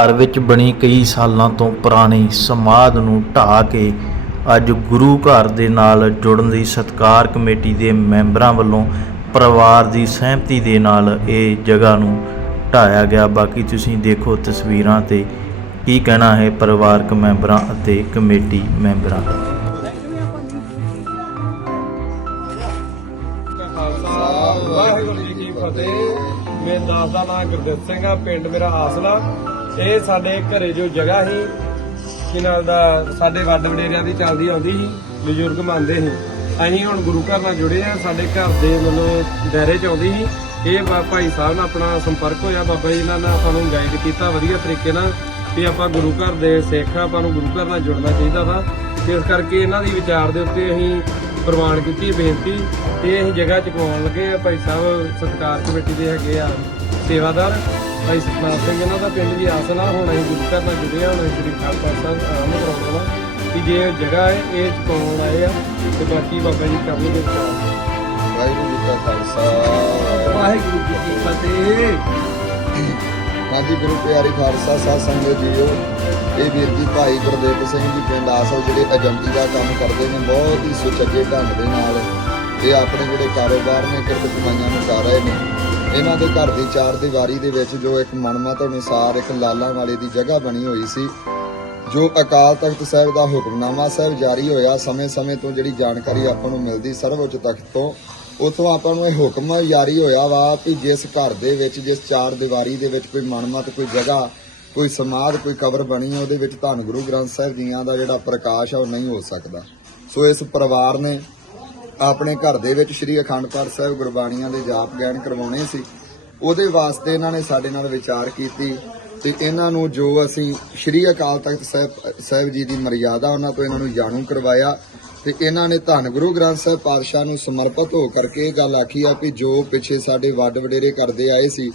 ਘਰ ਵਿੱਚ ਬਣੀ ਕਈ ਸਾਲਾਂ ਤੋਂ ਪੁਰਾਣੀ ਸਮਾਧ ਨੂੰ ਢਾਹ ਕੇ ਅੱਜ ਗੁਰੂ ਘਰ ਦੇ ਨਾਲ ਜੁੜਨ ਦੀ ਸਤਕਾਰ ਕਮੇਟੀ ਦੇ ਮੈਂਬਰਾਂ ਵੱਲੋਂ ਪਰਿਵਾਰ ਦੀ ਸਹਿਮਤੀ ਦੇ ਨਾਲ ਇਹ ਜਗ੍ਹਾ ਨੂੰ ਢਾਇਆ ਗਿਆ। ਬਾਕੀ ਤੁਸੀਂ ਦੇਖੋ ਤਸਵੀਰਾਂ ਤੇ ਕੀ ਕਹਿਣਾ ਹੈ ਪਰਿਵਾਰਕ ਮੈਂਬਰਾਂ ਅਤੇ ਕਮੇਟੀ ਮੈਂਬਰਾਂ ਦਾ। ਵਾਹਿਗੁਰੂ ਜੀ ਕੀ ਫਤਿਹ। ਮੈਂ ਦਾਸ ਦਾ ਨਾਮ ਗੁਰਦਿੱਤ ਸਿੰਘ ਆ, ਪਿੰਡ ਮੇਰਾ ਆਸਲਾ। ਇਹ ਸਾਡੇ ਘਰੇ ਜੋ ਜਗ੍ਹਾ ਸੀ ਕਿ ਨਾਲ ਦਾ ਸਾਡੇ ਵੱਡ ਵਡੇਰਿਆਂ ਦੀ ਚੱਲਦੀ ਆਉਂਦੀ ਸੀ, ਬਜ਼ੁਰਗ ਮੰਨਦੇ ਸੀ। ਅਸੀਂ ਹੁਣ ਗੁਰੂ ਘਰ ਨਾਲ ਜੁੜੇ ਆ ਸਾਡੇ ਘਰ ਦੇ ਮਤਲਬ ਦਾਇਰੇ ਚ ਆਉਂਦੀ ਸੀ। ਇਹ ਬਾ- ਭਾਈ ਸਾਹਿਬ ਨਾਲ ਆਪਣਾ ਸੰਪਰਕ ਹੋਇਆ, ਬਾਬਾ ਜੀ ਨਾਲ ਆਪਾਂ ਨੂੰ ਗਾਈਡ ਕੀਤਾ ਵਧੀਆ ਤਰੀਕੇ ਨਾਲ ਵੀ ਆਪਾਂ ਗੁਰੂ ਘਰ ਦੇ ਸਿੱਖ ਆ, ਆਪਾਂ ਨੂੰ ਗੁਰੂ ਘਰ ਨਾਲ ਜੁੜਨਾ ਚਾਹੀਦਾ ਵਾ। ਇਸ ਕਰਕੇ ਇਹਨਾਂ ਦੀ ਵਿਚਾਰ ਦੇ ਉੱਤੇ ਅਸੀਂ ਪ੍ਰਵਾਨ ਕੀਤੀ, ਬੇਨਤੀ ਤੇ ਅਸੀਂ ਜਗ੍ਹਾ ਚੁਕਵਾਉਣ ਲੱਗੇ ਆ ਭਾਈ ਸਾਹਿਬ ਸਤਕਾਰ ਕਮੇਟੀ ਦੇ ਹੈਗੇ ਆ, ਸੇਵਾਦਾਰ। ਭਾਈ ਸਤਨਾਮ ਸਿੰਘ ਇਹਨਾਂ ਦਾ ਪਿੰਡ ਵੀ ਆਸਲਾ ਹੁਣ ਅਸੀਂ ਗੁਰੂ ਘਰ ਨਾਲ ਜੁੜੇ ਆ ਹੁਣ ਸ੍ਰੀ ਖਾਲਸਾ ਸਾਹਿਬ ਆਰਾਮ ਕਰਾਉਣਾ ਕਿ ਜੇ ਇਹ ਜਗ੍ਹਾ ਹੈ ਇਹ ਚੁਕਵਾਉਣ ਆਏ ਆ ਤੇ ਬਾਕੀ ਬਾਬਾ ਜੀ ਕਰਨਗੇ ਵਿਚਾਰ ਵਾਹਿਗੁਰੂ ਜੀ ਕਾ ਖਾਲਸਾ। ਵਾਹਿਗੁਰੂ ਜੀ ਕੀ ਫਤਿਹ। ਹਾਂਜੀ ਗੁਰੂ ਪਿਆਰੀ ਖਾਲਸਾ ਸਾਧ ਸੰਗਤ ਜੀਓ ਇਹ ਵੀਰ ਜੀ ਭਾਈ ਗੁਰਦੇਵ ਸਿੰਘ ਜੀ ਪਿੰਡ ਆਸਲ ਜਿਹੜੇ ਏਜੰਟੀ ਦਾ ਕੰਮ ਕਰਦੇ ਨੇ ਬਹੁਤ ਹੀ ਸੁਚੱਜੇ ਢੰਗ ਦੇ ਨਾਲ ਇਹ ਆਪਣੇ ਜਿਹੜੇ ਕਾਰੋਬਾਰ ਨੇ ਕਿਰਤ ਕਮਾਈਆਂ ਨੂੰ ਕਰ ਰਹੇ ਨੇ। ਇਹਨਾਂ ਦੇ ਘਰ ਦੀ ਚਾਰ ਦੀਵਾਰੀ ਦੇ ਵਿੱਚ ਜੋ ਇੱਕ ਮਨਮਤ ਅਨੁਸਾਰ ਇੱਕ ਲਾਲਾਂ ਵਾਲੇ ਦੀ ਜਗ੍ਹਾ ਬਣੀ ਹੋਈ ਸੀ, ਜੋ ਅਕਾਲ ਤਖਤ ਸਾਹਿਬ ਦਾ ਹੁਕਮਨਾਮਾ ਸਾਹਿਬ ਜਾਰੀ ਹੋਇਆ ਸਮੇਂ-ਸਮੇਂ ਤੋਂ ਜਿਹੜੀ ਜਾਣਕਾਰੀ ਆਪਾਂ ਨੂੰ ਮਿਲਦੀ ਸਰਵਉੱਚ ਤਖਤ ਤੋਂ ਉਤੋਂ ਆਪਾਂ ਨੂੰ ਇਹ ਹੁਕਮ ਜਾਰੀ ਹੋਇਆ ਵਾ ਕਿ ਜਿਸ ਘਰ ਦੇ ਵਿੱਚ, ਜਿਸ ਚਾਰ ਦੀਵਾਰੀ ਦੇ ਵਿੱਚ ਕੋਈ ਮਨਮਤ, ਕੋਈ ਜਗ੍ਹਾ, ਕੋਈ ਸਮਾਧ, ਕੋਈ ਕਬਰ ਬਣੀ ਹੈ ਉਹਦੇ ਵਿੱਚ ਧੰਨ ਗੁਰੂ ਗ੍ਰੰਥ ਸਾਹਿਬ ਜੀਆਂ ਦਾ ਜਿਹੜਾ ਪ੍ਰਕਾਸ਼ ਆ ਉਹ ਨਹੀਂ ਹੋ ਸਕਦਾ। ਸੋ ਇਸ ਪਰਿਵਾਰ ਨੇ ਆਪਣੇ ਘਰ ਦੇ ਵਿੱਚ ਸ੍ਰੀ ਅਖੰਡ ਪਾਠ ਸਾਹਿਬ ਗੁਰਬਾਣੀਆਂ ਦੇ ਜਾਪ ਗਿਆਨ ਕਰਵਾਉਣੇ ਸੀ। ਉਹਦੇ ਵਾਸਤੇ ਇਹਨਾਂ ਨੇ ਸਾਡੇ ਨਾਲ ਵਿਚਾਰ ਕੀਤੀ ਤੇ ਇਹਨਾਂ ਨੂੰ ਜੋ ਅਸੀਂ ਸ੍ਰੀ ਅਕਾਲ ਤਖਤ ਸਾਹਿਬ ਸਾਹਿਬ ਜੀ ਦੀ ਮਰਿਆਦਾ ਉਹਨਾਂ ਤੋਂ ਇਹਨਾਂ ਨੂੰ ਜਾਣੂ ਕਰਵਾਇਆ ਤੇ ਇਹਨਾਂ ਨੇ ਧੰਨ ਗੁਰੂ ਗ੍ਰੰਥ ਸਾਹਿਬ ਪਾਤਸ਼ਾਹ ਨੂੰ ਸਮਰਪਿਤ ਹੋ ਕਰਕੇ ਇਹ ਗੱਲ ਆਖੀ ਆ ਕਿ ਜੋ ਪਿੱਛੇ ਸਾਡੇ ਵੱਡ ਵਡੇਰੇ ਕਰਦੇ ਆਏ ਸੀ,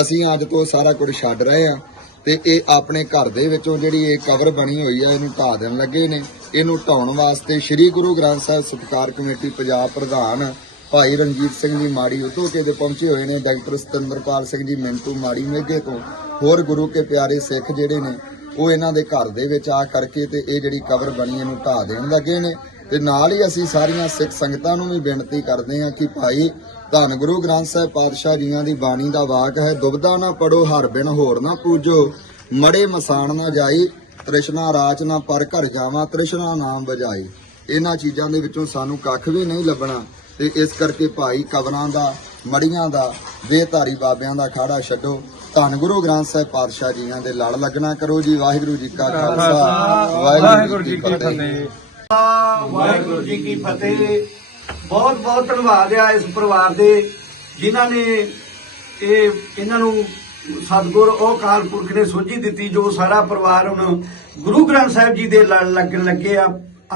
ਅਸੀਂ ਅੱਜ ਤੋਂ ਸਾਰਾ ਕੁਝ ਛੱਡ ਰਹੇ ਆ ਤੇ ਇਹ ਆਪਣੇ ਘਰ ਦੇ ਵਿੱਚੋਂ ਜਿਹੜੀ ਇਹ ਕਬਰ ਬਣੀ ਹੋਈ ਆ, ਇਹਨੂੰ ਢਾਹ ਦੇਣ ਲੱਗੇ ਨੇ। ਇਹਨੂੰ ਢਾਉਣ ਵਾਸਤੇ ਸ੍ਰੀ ਗੁਰੂ ਗ੍ਰੰਥ ਸਾਹਿਬ ਸਤਿਕਾਰ ਕਮੇਟੀ ਪੰਜਾਬ ਪ੍ਰਧਾਨ ਭਾਈ ਰਣਜੀਤ ਸਿੰਘ ਜੀ ਮਾੜੀ ਉਤੋਂ ਕੇ ਦੇ ਪਹੁੰਚੇ ਹੋਏ ਨੇ। ਡਾਕਟਰ ਸਤਿੰਦਰਪਾਲ ਸਿੰਘ ਜੀ ਮਿੰਟੂ ਮਾੜੀ ਮੇਘੇ ਤੋਂ। ਹੋਰ ਗੁਰੂ ਕੇ ਪਿਆਰੇ ਸਿੱਖ ਜਿਹੜੇ ਨੇ, ਉਹ ਇਹਨਾਂ ਦੇ ਘਰ ਦੇ ਵਿੱਚ ਆ ਕਰਕੇ ਤੇ ਇਹ ਜਿਹੜੀ ਕਬਰ ਬਣੀ, ਇਹਨੂੰ ਢਾਹ ਦੇਣ ਲੱਗੇ ਨੇ। ਤੇ ਨਾਲ ਹੀ ਅਸੀਂ ਸਾਰੀਆਂ ਸਿੱਖ ਸੰਗਤਾਂ ਨੂੰ ਵੀ ਬੇਨਤੀ ਕਰਦੇ ਹਾਂ ਕਿ ਭਾਈ ਧੰਨ ਗੁਰੂ ਗ੍ਰੰਥ ਸਾਹਿਬ ਪਾਤਸ਼ਾਹ ਜੀਆਂ ਦੀ ਬਾਣੀ ਦਾ ਵਾਕ ਹੈ ਦੁਬਦਾ ਨਾ ਪੜੋ ਹਰ ਬਿਨ ਹੋਰ ਨਾ ਪੂਜੋ ਮੜੇ ਮਸਾਣ ਨਾ ਜਾਈ ਤ੍ਰਿਸ਼ਨਾ ਰਾਚ ਨਾ ਪਰ ਘਰ ਜਾਵਾਂ ਤ੍ਰਿਸ਼ਨਾ ਨਾਮ ਬਜਾਈ ਇਹਨਾਂ ਚੀਜ਼ਾਂ ਦੇ ਵਿੱਚੋਂ ਸਾਨੂੰ ਕੱਖ ਵੀ ਨਹੀਂ ਲੱਭਣਾ ਤੇ ਇਸ ਕਰਕੇ ਭਾਈ ਕਬਰਾਂ ਦਾ ਮੜੀਆਂ ਦਾ ਬੇਧਾਰੀ ਬਾਬਿਆਂ ਦਾ ਖਾੜਾ ਛੱਡੋ। ਧੰਨ ਗੁਰੂ ਗ੍ਰੰਥ ਸਾਹਿਬ ਪਾਤਸ਼ਾਹ ਜੀਆਂ ਦੇ ਲੜ ਲੱਗਣਾ ਕਰੋ ਜੀ ਵਾਹਿਗੁਰੂ ਜੀ ਕਾ ਖਾਲਸਾ ਵਾਹਿਗੁਰੂ ਜੀ ਕੀ ਫਤਿਹ। ਵਾਹਿਗੁਰੂ ਜੀ ਕੀ ਫਤਿਹ। ਬਹੁਤ ਬਹੁਤ ਧੰਨਵਾਦ ਆ ਇਸ ਪਰਿਵਾਰ ਦੇ, ਜਿਨ੍ਹਾਂ ਨੇ ਇਹ, ਇਹਨਾਂ ਨੂੰ ਸਤਿਗੁਰ ਉਹ ਅਕਾਲ ਪੁਰਖ ਨੇ ਸੋਝੀ ਦਿੱਤੀ, ਜੋ ਸਾਰਾ ਪਰਿਵਾਰ ਹੁਣ ਗੁਰੂ ਗ੍ਰੰਥ ਸਾਹਿਬ ਜੀ ਦੇ ਲੜ ਲੱਗਣ ਲੱਗੇ ਆ।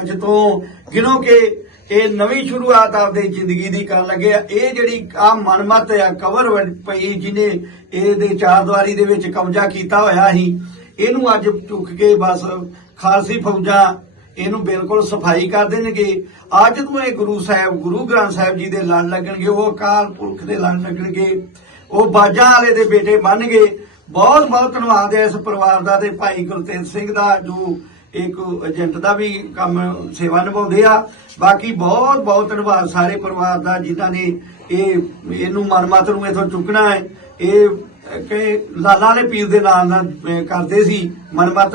ਅੱਜ ਤੋਂ ਗਿਣੋ ਕਿ ਇਹ ਨਵੀਂ ਸ਼ੁਰੂਆਤ ਆਪਦੇ ਜ਼ਿੰਦਗੀ ਦੀ ਕਰਨ ਲੱਗੇ ਆ। ਇਹ ਜਿਹੜੀ ਆ ਮਨਮਤ ਆ ਕਵਰ ਪਈ, ਜਿਹਨੇ ਇਹਦੇ ਚਾਰਦੁਆਰੀ ਦੇ ਵਿੱਚ ਕਬਜ਼ਾ ਕੀਤਾ ਹੋਇਆ ਸੀ, ਇਹਨੂੰ ਅੱਜ ਚੁੱਕ ਕੇ ਬਸ ਖਾਲਸੀ ਫੌਜਾਂ ਇਹਨੂੰ ਬਿਲਕੁਲ ਸਫ਼ਾਈ ਕਰ ਦੇਣਗੇ। ਅੱਜ ਤੋਂ ਇਹ ਗੁਰੂ ਸਾਹਿਬ, ਗੁਰੂ ਗ੍ਰੰਥ ਸਾਹਿਬ ਜੀ ਦੇ ਲੜ ਲੱਗਣਗੇ, ਉਹ ਅਕਾਲ ਪੁਰਖ ਦੇ ਲੜ ਲੱਗਣਗੇ। ਉਹ ਬਾਜਾਂ ਵਾਲੇ ਦੇ ਬੇਟੇ ਬਣਨਗੇ। ਬਹੁਤ ਬਹੁਤ ਧੰਨਵਾਦ ਹੈ ਇਸ ਪਰਿਵਾਰ ਦਾ ਤੇ ਭਾਈ ਗੁਰਤੇਜ ਸਿੰਘ ਦਾ, ਜੋ ਇੱਕ ਏਜੰਟ ਦਾ ਵੀ ਕੰਮ ਸੇਵਾ ਨਿਭਾਉਂਦੇ ਆ। ਬਾਕੀ ਬਹੁਤ ਬਹੁਤ ਧੰਨਵਾਦ ਸਾਰੇ ਪਰਿਵਾਰ ਦਾ, ਜਿਨ੍ਹਾਂ ਨੇ ਇਹ, ਇਹਨੂੰ ਮਨਮਤ ਨੂੰ ਇਥੋਂ ਚੁੱਕਣਾ ਹੈ। ਇਹ ਕਿ ਲਾਲਾ ਵਾਲੇ ਪੀਰ ਦੇ ਨਾਲ ਨਾਲ ਕਰਦੇ ਸੀ ਮਨਮਤ